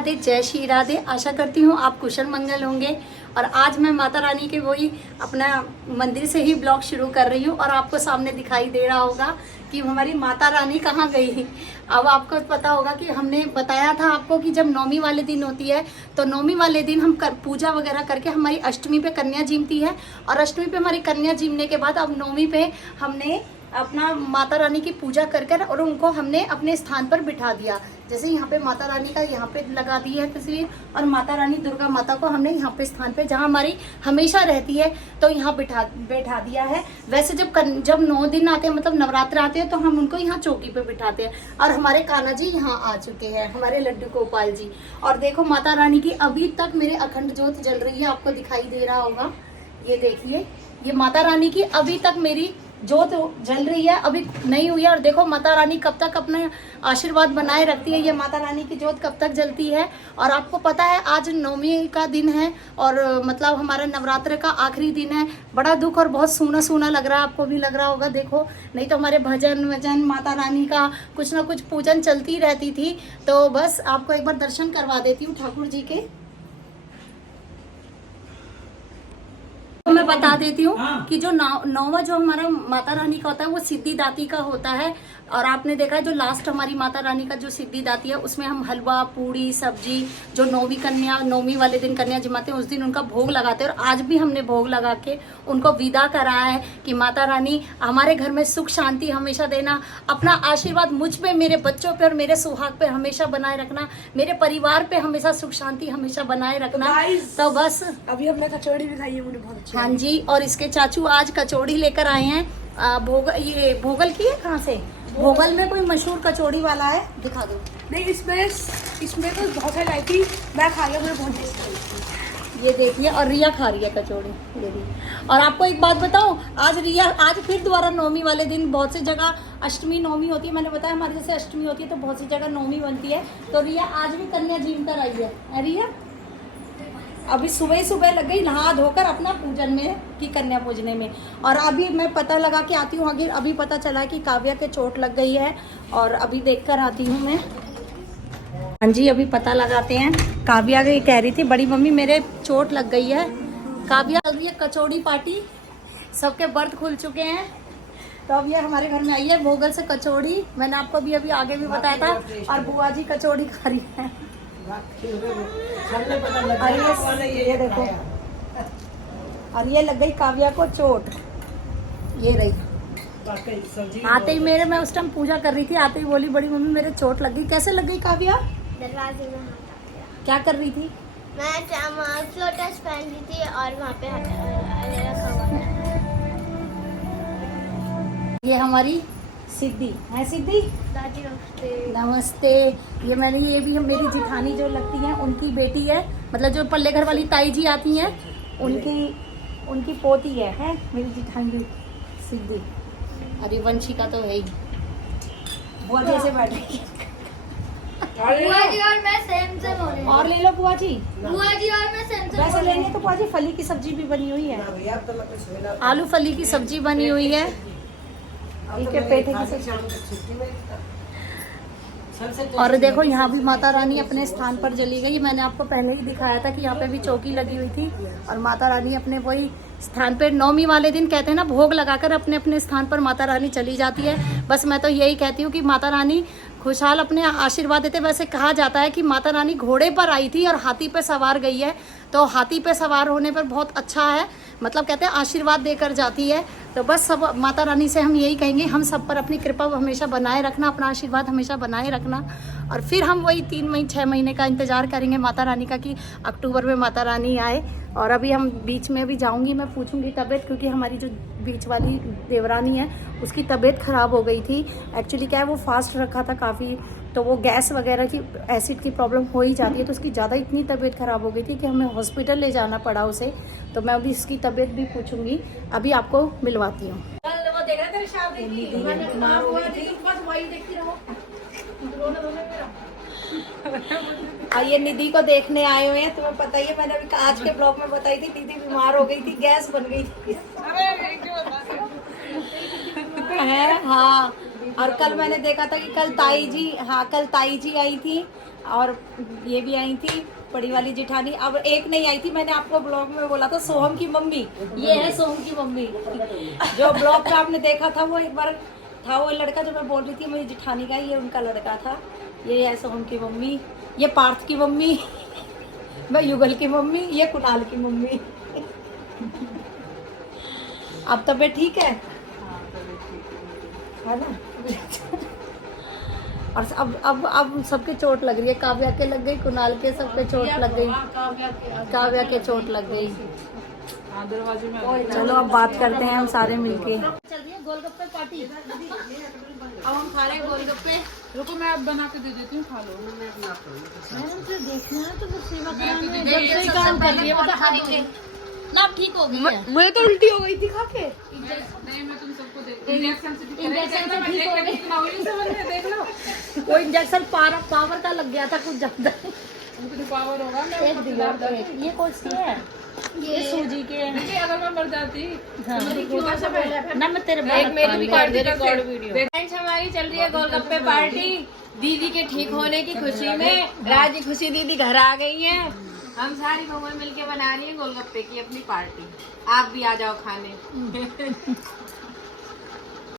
राधे, जय श्री राधे। आशा करती हूँ आप कुशल मंगल होंगे। और आज मैं माता रानी के वही अपना मंदिर से ही ब्लॉग शुरू कर रही हूँ। और आपको सामने दिखाई दे रहा होगा कि हमारी माता रानी कहाँ गई। अब आपको पता होगा कि हमने बताया था आपको कि जब नौमी वाले दिन होती है तो नौमी वाले दिन हम पूजा वगैरह करके हमारी अष्टमी पे कन्या जीमती है। और अष्टमी पे हमारी कन्या जीमने के बाद अब नौमी पे हमने अपना माता रानी की पूजा कर कर और उनको हमने अपने स्थान पर बिठा दिया। जैसे यहाँ पे माता रानी का यहाँ पे लगा दी है तस्वीर, और माता रानी दुर्गा माता को हमने यहाँ पे स्थान पे जहाँ हमारी हमेशा रहती है तो यहाँ बैठा दिया है। वैसे जब 9 दिन आते हैं, मतलब नवरात्र आते हैं, तो हम उनको यहाँ चौकी पे बिठाते हैं। और हमारे कान्हा जी यहाँ आ चुके हैं, हमारे लड्डू गोपाल जी। और देखो माता रानी की अभी तक मेरे अखंड ज्योत जल रही है, आपको दिखाई दे रहा होगा। ये देखिए, ये माता रानी की अभी तक मेरी जोत जल रही है, अभी नहीं हुई है। और देखो माता रानी कब तक अपना आशीर्वाद बनाए रखती है, ये माता रानी की जोत कब तक जलती है। और आपको पता है आज नौमी का दिन है और मतलब हमारे नवरात्र का आखिरी दिन है। बड़ा दुख और बहुत सूना सूना लग रहा है, आपको भी लग रहा होगा। देखो, नहीं तो हमारे भजन वजन माता रानी का कुछ ना कुछ पूजन चलती रहती थी। तो बस आपको एक बार दर्शन करवा देती हूँ ठाकुर जी के। तो मैं बता देती हूँ कि जो नौवा जो हमारा माता रानी का होता है वो सिद्धिदाती का होता है। और आपने देखा है जो लास्ट हमारी माता रानी का जो सिद्धिदाती है उसमें हम हलवा पूड़ी सब्जी, जो नौमी वाले दिन कन्या जिमाते हैं उस दिन उनका भोग लगाते हैं। और आज भी हमने भोग लगा के उनको विदा करा है कि माता रानी हमारे घर में सुख शांति हमेशा देना, अपना आशीर्वाद मुझ पे, मेरे बच्चों पे और मेरे सुहाग पे हमेशा बनाए रखना, मेरे परिवार पे हमेशा सुख शांति हमेशा बनाए रखना। तो बस अभी हमने कचौड़ी भी खाई है, मुझे बहुत अच्छी। हाँ जी, और इसके चाचू आज कचौड़ी लेकर आए हैं। ये भोगल की है, कहाँ से? भोगल में कोई मशहूर कचौड़ी वाला है, दिखा दो। नहीं, इसमें तो बहुत सारी लाई थी, मैं खा लिया, मुझे बहुत टेस्टी लगी। ये देखिए, और रिया खा रही है कचौड़ी, ये भी। और आपको एक बात बताऊं, आज फिर दोबारा नौमी वाले दिन बहुत सी जगह अष्टमी नौमी होती है। मैंने बताया हमारे जैसे अष्टमी होती है तो बहुत सी जगह नौमी बनती है। तो रिया आज भी कन्या जीम कर आई है। रिया अभी सुबह ही सुबह लग गई नहा धोकर अपना पूजन में की कन्या पूजने में। और अभी मैं पता लगा के आती हूँ आगे। अभी पता चला कि काव्या के चोट लग गई है और अभी देख कर आती हूँ मैं। हाँ जी, अभी पता लगाते हैं। काव्या ये कह रही थी बड़ी मम्मी मेरे चोट लग गई है। काव्या चल रही है कचौड़ी पार्टी, सबके व्रत खुल चुके हैं। तो अब ये हमारे घर में आई है भोगल से कचौड़ी। मैंने आपको अभी आगे भी बताया था। और बुआ जी कचौड़ी खा रही है। ये देखो, और ये लग गई काव्या को चोट, ये रही। आते ही मैं उस टाइम पूजा कर रही थी, आते ही बोली बड़ी मम्मी मेरे चोट लग गई। कैसे लग गई काव्या? दरवाजे में हाथ आ क्या कर रही थी? गया। मैं फ्लोटस पहन रही थी और वहाँ पे रखा हुआ था। ये हमारी सिद्धि है। सिद्धि दादी नमस्ते। नमस्ते। ये भी मेरी जिठानी जो लगती है उनकी बेटी है, मतलब जो पल्ले घर वाली ताई जी आती हैं उनकी पोती है मेरी जिठानी सिद्धि। अरे वंशिका तो है ही, बुआ जी ऐसे बैठे। बुआ जी और मैं सेम हो रहे हैं। और ले लो बुआ जी। बुआ जी और मैं सेम वैसे लेंगे तो बुआ जी फली की सब्जी भी बनी हुई है, आलू फली की सब्जी बनी हुई है। ठीक है, पेठे की सब्जी। और देखो यहाँ भी माता रानी अपने स्थान पर चली गई। मैंने आपको पहले ही दिखाया था कि यहाँ पे भी चौकी लगी हुई थी और माता रानी अपने वही स्थान पे नौमी वाले दिन कहते हैं ना भोग लगाकर अपने अपने स्थान पर माता रानी चली जाती है। बस मैं तो यही कहती हूँ कि माता रानी खुशहाल अपने आशीर्वाद देते। वैसे कहा जाता है कि माता रानी घोड़े पर आई थी और हाथी पे सवार गई है। तो हाथी पे सवार होने पर बहुत अच्छा है, मतलब कहते हैं आशीर्वाद देकर जाती है। तो बस सब माता रानी से हम यही कहेंगे, हम सब पर अपनी कृपा हमेशा बनाए रखना, अपना आशीर्वाद हमेशा बनाए रखना। और फिर हम वही 6 महीने का इंतज़ार करेंगे माता रानी का कि अक्टूबर में माता रानी आए। और अभी हम बीच में भी जाऊंगी, मैं पूछूंगी तबीयत, क्योंकि हमारी जो बीच वाली देवरानी है उसकी तबीयत ख़राब हो गई थी। एक्चुअली क्या है, वो फास्ट रखा था काफ़ी, तो वो गैस वगैरह की एसिड की प्रॉब्लम हो ही जाती है। तो उसकी ज़्यादा इतनी तबीयत ख़राब हो गई थी कि हमें हॉस्पिटल ले जाना पड़ा उसे। तो मैं अभी इसकी तबीयत भी पूछूंगी, अभी आपको मिलवाती हूँ। ये निधि को देखने आए हुए हैं। तुम्हें पता ही है, मैंने अभी आज के ब्लॉग में बताई थी, दीदी बीमार हो गई थी, गैस बन गई थी। है हाँ। और कल मैंने देखा था कि कल ताई जी आई थी और ये भी आई थी बड़ी वाली जेठानी। अब एक नहीं आई थी, मैंने आपको ब्लॉग में बोला था सोहम की मम्मी, ये है सोहम की मम्मी। जो ब्लॉग पे आपने देखा था वो एक बार था वो लड़का जो मैं बोल रही थी मेरी जेठानी का, ये उनका लड़का था। ये है सोहम की मम्मी, ये पार्थ की मम्मी, मैं युगल की मम्मी, ये कुणाल की मम्मी। अब तबीयत ठीक है ना? और अब सबके चोट लग रही है, काव्या के लग गई, कुणाल के सबके चोट लग गई, काव्या के चोट लग गई। चलो अब बात करते हैं हम सारे मिलके। चल रही है गोलगप्पे पार्टी। अब हम खा रहे हैं गोलगप्पे। रुको मैं अब बना के दे देती हूँ, खा लो। मुझे देखना है तो फिर सेवा करानी है, जब से ही काम कर रही है बता खाएंगे ना। ठीक हो गई है, मुझे तो उल्टी हो गई थी खा के। नहीं मैं तुम सबको इंजेक्शन से ठीक हो गई। देख लो वो इंजेक्शन पावर का लग गया था कुछ ज्यादा। पावर होगा। एक दिया ये कौन सी है? ये सूजी के हैं। देखिए अगर मैं मर जाती ना मैं तेरे एक मेरी भी कर दे रिकॉर्ड वीडियो। फ्रेंड्स हमारी चल रही है गोलगप्पे पार्टी दीदी के ठीक होने की खुशी में। राजी खुशी दीदी घर आ गई है। हम सारी बहुएं मिलके बना रही है गोलगप्पे की अपनी पार्टी। आप भी आ जाओ खाने।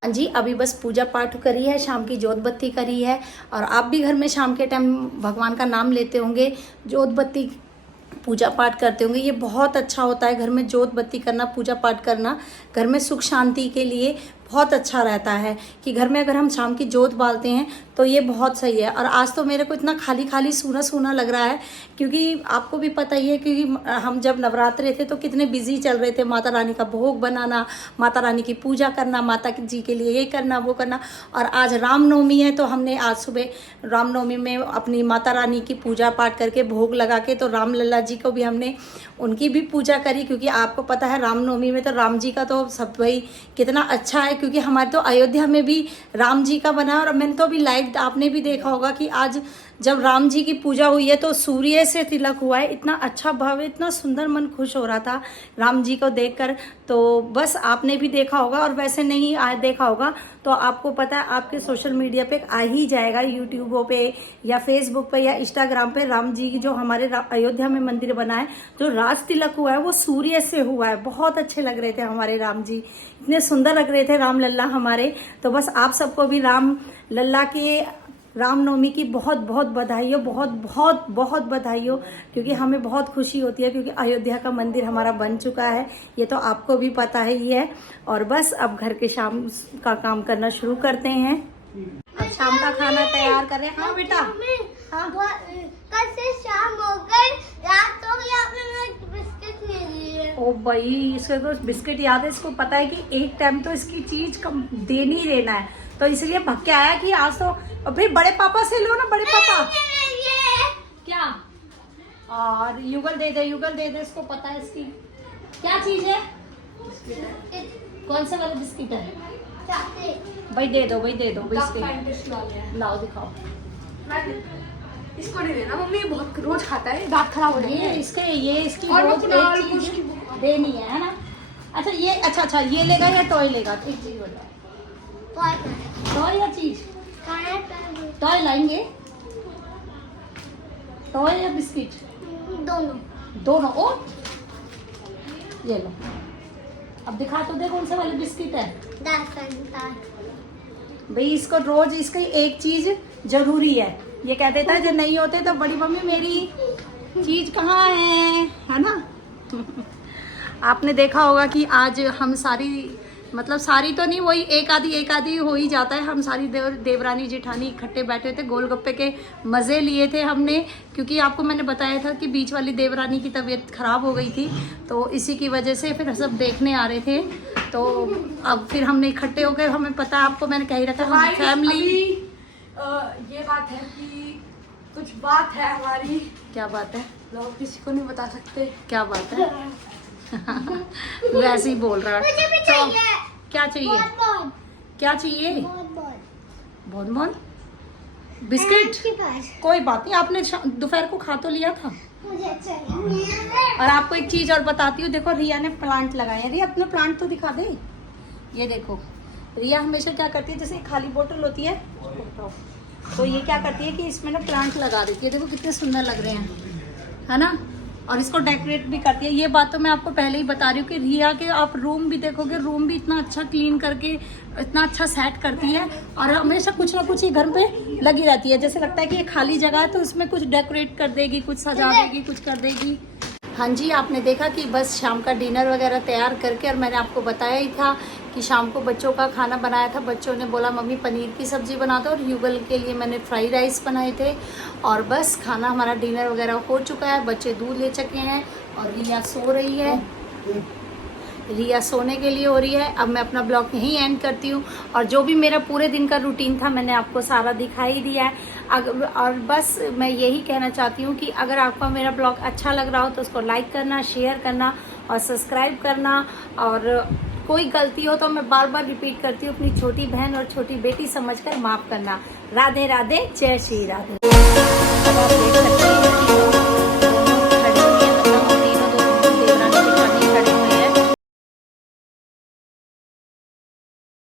हाँ जी, अभी बस पूजा पाठ करी है, शाम की जोत बत्ती करी है। और आप भी घर में शाम के टाइम भगवान का नाम लेते होंगे, जोत बत्ती पूजा पाठ करते होंगे। ये बहुत अच्छा होता है घर में जोत बत्ती करना, पूजा पाठ करना। घर में सुख शांति के लिए बहुत अच्छा रहता है कि घर में अगर हम शाम की जोत बालते हैं तो ये बहुत सही है। और आज तो मेरे को इतना खाली खाली सूना सूना लग रहा है, क्योंकि आपको भी पता ही है क्योंकि हम जब नवरात्रे थे तो कितने बिजी चल रहे थे। माता रानी का भोग बनाना, माता रानी की पूजा करना, माता जी के लिए ये करना वो करना। और आज रामनवमी है तो हमने आज सुबह रामनवमी में अपनी माता रानी की पूजा पाठ करके भोग लगा के तो राम लल्ला जी को भी हमने उनकी भी पूजा करी। क्योंकि आपको पता है रामनवमी में तो राम जी का तो सब भाई कितना अच्छा है, क्योंकि हमारे तो अयोध्या में भी राम जी का बना है। और मैंने तो अभी लाइव आपने भी देखा होगा कि आज जब राम जी की पूजा हुई है तो सूर्य से तिलक हुआ है। इतना अच्छा भाव, इतना सुंदर, मन खुश हो रहा था राम जी को देखकर। तो बस आपने भी देखा होगा, और वैसे नहीं देखा होगा तो आपको पता है आपके सोशल मीडिया पे आ ही जाएगा, यूट्यूब पे या फेसबुक पे या इंस्टाग्राम पे। राम जी की जो हमारे अयोध्या में मंदिर बना है, जो राज तिलक हुआ है वो सूर्य से हुआ है। बहुत अच्छे लग रहे थे हमारे राम जी, इतने सुंदर लग रहे थे राम लल्ला हमारे। तो बस आप सबको भी राम लल्ला के रामनवमी की बहुत बहुत बधाई हो, बहुत बहुत बहुत बधाई हो, क्योंकि हमें बहुत खुशी होती है क्योंकि अयोध्या का मंदिर हमारा बन चुका है। ये तो आपको भी पता ही है। और बस अब घर के शाम का काम करना शुरू करते हैं। अब शाम का खाना तैयार कर रहे हैं। हाँ बेटा, हाँ कल से शाम हो गई, रात हो गई, आपने बिस्किट नहीं लिए। ओ भाई, इसको तो बिस्किट याद है, इसको पता है कि एक टाइम तो इसकी चीज कम देनी ही देना है, तो इसलिए भग के आया कि आज तो। और फिर बड़े पापा से लो ना, बड़े पापा। क्या? और युगल दे दे, युगल दे दे, इसको पता है इसकी क्या चीज है। कौन सा वाला बिस्किट है भाई? दे दो भाई, दे दो बिस्किट, लाओ दिखाओ। इसको नहीं देना मम्मी, बहुत रोज खाता है, दांत खराब हो जाएंगे। ये इसकी और रोज एक चीज देनी है ना। अच्छा ये, अच्छा ये लेगा या टॉय लेगा? एक चीज बताओ, टॉय या चीज? टॉय लाएंगे, टॉय या बिस्किट? दोनों। ओ ये लो, अब दिखा तो दे कौन सा वाली बिस्किट है भाई। इसको रोज इसकी एक चीज जरूरी है। ये कह देता है जो नहीं होते तो बड़ी मम्मी मेरी चीज कहाँ है ना। आपने देखा होगा कि आज हम सारी, मतलब सारी तो नहीं, वही एक आधी हो ही जाता है। हम सारी देवरानी जेठानी इकट्ठे बैठे थे, गोलगप्पे के मज़े लिए थे हमने। क्योंकि आपको मैंने बताया था कि बीच वाली देवरानी की तबीयत ख़राब हो गई थी, तो इसी की वजह से फिर सब देखने आ रहे थे। तो अब फिर हमने इकट्ठे होकर, हमें पता है आपको, मैंने कह ही रखा हम फैमिली। ये बात है कि कुछ बात है हमारी। क्या बात है? लोग किसी को नहीं बता सकते। क्या बात है? वैसे ही बोल रहा है। तो क्या चाहिए? क्या चाहिए? बहुत बिस्किट? कोई बात नहीं, आपने दोपहर को खा तो लिया था। और आपको एक चीज और बताती हूँ, देखो रिया ने प्लांट लगाए हैं। रिया अपना प्लांट तो दिखा दे। ये देखो, रिया हमेशा क्या करती है, जैसे खाली बोतल होती है तो ये क्या करती है कि इसमें ना प्लांट लगा देती है। देखो कितने सुंदर लग रहे हैं, है ना। और इसको डेकोरेट भी करती है। ये बात तो मैं आपको पहले ही बता रही हूँ कि रिया के आप रूम भी देखोगे, रूम भी इतना अच्छा क्लीन करके इतना अच्छा सेट करती है। और हमेशा कुछ ना कुछ ही घर पे लगी रहती है। जैसे लगता है कि ये खाली जगह है तो उसमें कुछ डेकोरेट कर देगी, कुछ सजा देगी, कुछ कर देगी। हाँ जी, आपने देखा कि बस शाम का डिनर वगैरह तैयार करके, और मैंने आपको बताया ही था कि शाम को बच्चों का खाना बनाया था। बच्चों ने बोला मम्मी पनीर की सब्ज़ी बना दो, और युगल के लिए मैंने फ्राइड राइस बनाए थे। और बस खाना हमारा डिनर वगैरह हो चुका है। बच्चे दूध ले चुके हैं और रिया सो रही है। रिया सोने के लिए हो रही है। अब मैं अपना ब्लॉग यहीं एंड करती हूँ। और जो भी मेरा पूरे दिन का रूटीन था मैंने आपको सारा दिखाई दिया है। और बस मैं यही कहना चाहती हूँ कि अगर आपको मेरा ब्लॉग अच्छा लग रहा हो तो उसको लाइक करना, शेयर करना और सब्सक्राइब करना। और कोई गलती हो तो मैं बार बार रिपीट करती हूँ, अपनी छोटी बहन और छोटी बेटी समझकर माफ़ करना। राधे राधे, जय श्री राधे। अब आप देख सकते हैं